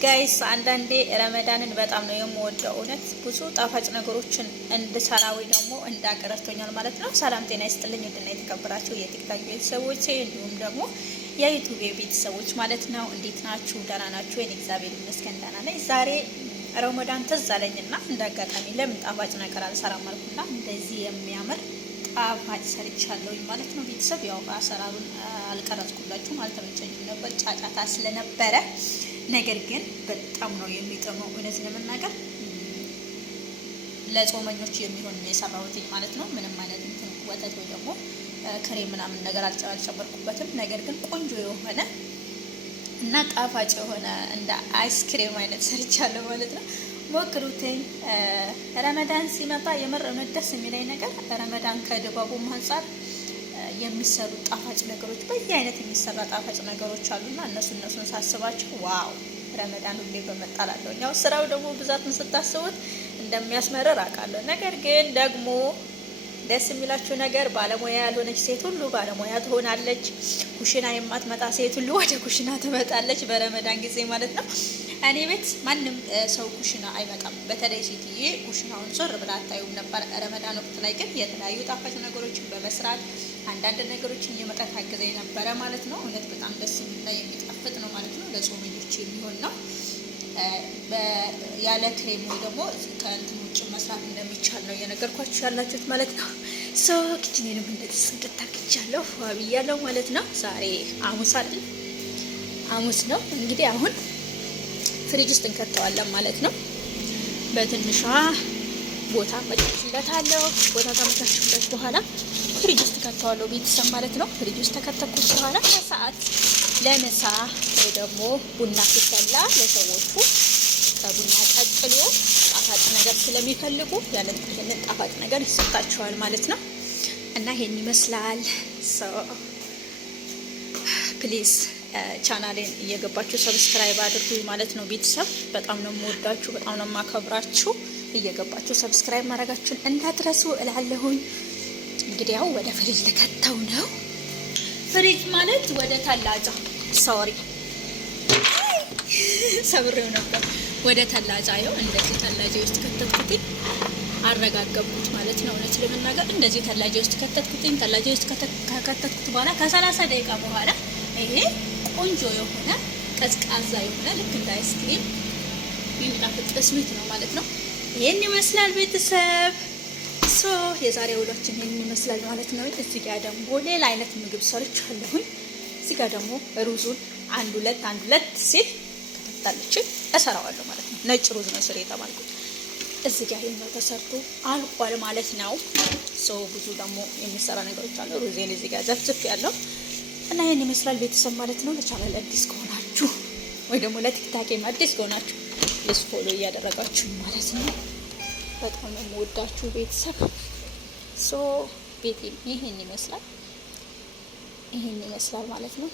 ጋይስ አንዳንዴ ረመዳንን በጣም ነው የምወደው። እውነት ብዙ ጣፋጭ ነገሮችን እንድሰራ ወይ ደግሞ እንዳቀረፍቶኛል ማለት ነው። ሰላም ጤና ይስጥልኝ ውድና የተከበራችሁ የቲክታክ ቤተሰቦች እንዲሁም ደግሞ የዩቲዩብ ቤተሰቦች ማለት ነው። እንዴት ናችሁ? ደህና ናችሁ? የኔ እግዚአብሔር ይመስገን ደህና ነኝ። ዛሬ ረመዳን ትዝ አለኝና እንዳጋጣሚ ለምን ጣፋጭ ነገር አልሰራም አልኩና እንደዚህ የሚያምር ጣፋጭ ሰርቻለሁኝ ማለት ነው። ቤተሰብ ያው አሰራሩን አልቀረጽኩላችሁም፣ አልተመቸኝም ነበር ጫጫታ ስለነበረ። ነገር ግን በጣም ነው የሚጥመው እውነት ለመናገር ለጾመኞች የሚሆን የሰራሁት ማለት ነው። ምንም አይነት እንትን ወተት ወይ ደግሞ ክሬም ምናምን ነገር አልጨመርኩበትም። ነገር ግን ቆንጆ የሆነ እና ጣፋጭ የሆነ እንደ አይስክሬም አይነት ሰርቻለሁ ማለት ነው። ሞክሩትኝ። ረመዳን ሲመጣ የምር ደስ የሚለኝ ነገር ረመዳን ከድባቡ አንፃር የሚሰሩ ጣፋጭ ነገሮች በየአይነት የሚሰራ ጣፋጭ ነገሮች አሉና እነሱን ሳስባቸው ዋው ረመዳን ሁሌ በመጣላለሁ። ያው ስራው ደግሞ ብዛትን ስታስቡት እንደሚያስመርር አውቃለሁ። ነገር ግን ደግሞ ደስ የሚላችሁ ነገር ባለሙያ ያልሆነች ሴት ሁሉ ባለሙያ ትሆናለች። ኩሽና የማትመጣ ሴት ሁሉ ወደ ኩሽና ትመጣለች በረመዳን ጊዜ ማለት ነው። እኔ ቤት ማንም ሰው ኩሽና አይመጣም። በተለይ ሴትዬ ኩሽናውን ዞር ብላ አታዩም ነበር። ረመዳን ወቅት ላይ ግን የተለያዩ ጣፋጭ ነገሮችን በመስራት አንዳንድ ነገሮችን እየመጣት አገዘኝ ነበረ ማለት ነው። እውነት በጣም ደስ የሚልና የሚጣፍጥ ነው ማለት ነው። ለጾመኞች የሚሆን ነው። ያለ ክሬም ወይ ደግሞ ከእንትን ውጭ መስራት እንደሚቻል ነው እየነገርኳችሁ ያላችሁት ማለት ነው። ሰው ኪችኔንም እንደዚህ እንድታርግቻለሁ ብያለሁ ማለት ነው። ዛሬ ሐሙስ አይደል? ሐሙስ ነው እንግዲህ አሁን ፍሪጅ ውስጥ እንከተዋለን ማለት ነው። በትንሿ ቦታ መጥቼለታለሁ። ቦታ ከመጣችሁለት በኋላ ፍሪጅ ውስጥ ከተዋለሁ ቤተሰብ ማለት ነው። ፍሪጅ ውስጥ ተከተኩት በኋላ ከሰዓት ለምሳ ወይ ደግሞ ቡና ሲፈላ ለሰዎቹ ከቡና ቀጥሎ ጣፋጭ ነገር ስለሚፈልጉ ያንን ጣፋጭ ነገር ይሰጣቸዋል ማለት ነው። እና ይሄን ይመስላል። ፕሊዝ ቻናሌን እየገባችሁ ሰብስክራይብ አድርጉ ማለት ነው። ቤተሰብ በጣም ነው የምወዳችሁ፣ በጣም ነው የማከብራችሁ። እየገባችሁ ሰብስክራይብ ማድረጋችሁን እንዳትረሱ እላለሁኝ። እንግዲህ ያው ወደ ፍሪጅ ተከተው ነው። ፍሪጅ ማለት ወደ ተላጃ ሶሪ ሰብሬው ነበር። ወደ ተላጃ ይኸው እንደዚህ ተላጃ ውስጥ ከተትኩት አረጋገጥኩት ማለት ነው። እውነት ለመናገር እንደዚህ ተላጃ ውስጥ ከተትኩት ተላጃ ውስጥ ከተትኩት በኋላ ከ30 ደቂቃ በኋላ ይሄ ቆንጆ የሆነ ቀዝቃዛ የሆነ ልክ እንደ አይስክሪም የሚጣፍጥ ስዊት ነው ማለት ነው። ይሄን ይመስላል ቤተሰብ። የዛሬ ውሏችን ይሄን ይመስላል ማለት ነው። እዚህ ጋር ደግሞ ሌላ አይነት ምግብ ሰርቻለሁኝ። እዚህ ጋር ደግሞ ሩዙን አንድ ሁለት ሲል ከተታለች እሰራዋለሁ ማለት ነው። ነጭ ሩዝ ነው ስር የተባልኩት። እዚህ ጋር ይሄን ተሰርቶ አልቋል ማለት ነው። ብዙ ደግሞ የሚሰራ ነገሮች አሉ። ሩዜን እዚህ ጋር ዘፍዝፍ ያለው እና ይሄን ይመስላል ቤተሰብ ማለት ነው። ለቻናል አዲስ ከሆናችሁ ወይ ደግሞ ለቲክታኬም አዲስ ከሆናችሁ ፕሊዝ ፎሎ እያደረጋችሁ ማለት ነው። በጣም ነው የምወዳችሁ ቤተሰብ። ቤቴ ይሄን ይመስላል ማለት ነው።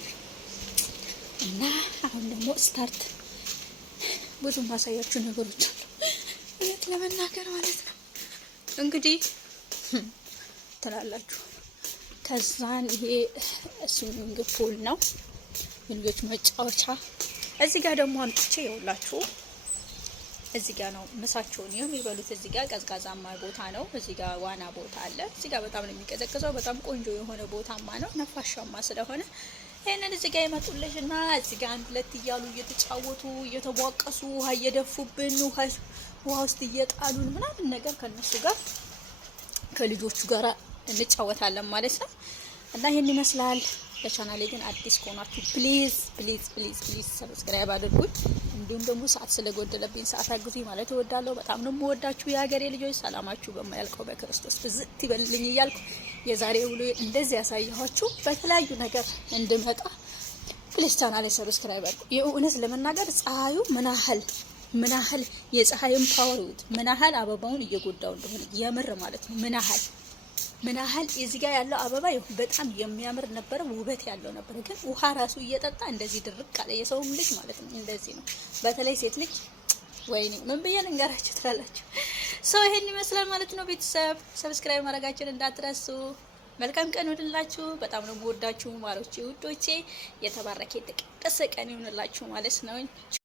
እና አሁን ደግሞ ስታርት ብዙ ማሳያችሁ ነገሮች አሉ እውነት ለመናገር ማለት ነው። እንግዲህ ትላላችሁ ከዛን ይሄ ስዊሚንግ ፑል ነው የልጆች መጫወቻ። እዚህ ጋር ደግሞ አምጥቼ ይኸውላችሁ እዚህ ጋር ነው ምሳቸውን የሚበሉት። እዚህ ጋር ቀዝቃዛማ ቦታ ነው። እዚህ ጋር ዋና ቦታ አለ። እዚህ ጋር በጣም ነው የሚቀዘቅዘው። በጣም ቆንጆ የሆነ ቦታማ ነው፣ ነፋሻማ ስለሆነ ይሄንን እዚህ ጋር ይመጡልሽና እዚህ ጋር አንድ ሁለት እያሉ እየተጫወቱ እየተቧቀሱ ውሃ እየደፉብን ውሃ ውስጥ እየጣሉን ምናምን ነገር ከነሱ ጋር ከልጆቹ ጋር እንጫወታለን ማለት ነው። እና ይሄን ይመስላል። ለቻናሌ ግን አዲስ ከሆናችሁ ፕሊዝ ሰብስክራይብ አድርጉኝ። እንዲሁም ደግሞ ሰዓት ስለጎደለብኝ ሰዓት አግዙኝ ማለት እወዳለሁ። በጣም ነው የምወዳችሁ የሀገሬ ልጆች። ሰላማችሁ በማያልቀው በክርስቶስ ብዝት ይበልልኝ እያልኩ የዛሬ ውሎ እንደዚህ ያሳየኋችሁ በተለያዩ ነገር እንድመጣ ፕሊዝ ቻናሌ ሰብስክራይብ አድርጉ። የእውነት ለመናገር ፀሐዩ ምን ያህል የፀሐይን ፓወር ይውት ምን ያህል አበባውን እየጎዳው እንደሆነ የምር ማለት ነው። ምን ያህል እዚህ ጋር ያለው አበባ በጣም የሚያምር ነበረ፣ ውበት ያለው ነበረ። ግን ውሃ ራሱ እየጠጣ እንደዚህ ድርቅ አለ። የሰውም ልጅ ማለት ነው እንደዚህ ነው። በተለይ ሴት ልጅ ወይኔ ምን ብዬ ልንገራችሁ ትላላችሁ። ይሄን ይመስላል ማለት ነው ቤተሰብ። ሰብስክራይብ ማድረጋችሁን እንዳትረሱ። መልካም ቀን ይሁንላችሁ። በጣም ነው የምወዳችሁ ማሮቼ ውዶቼ። የተባረከ የተቀደሰ ቀን ይሁንላችሁ ማለት ነው።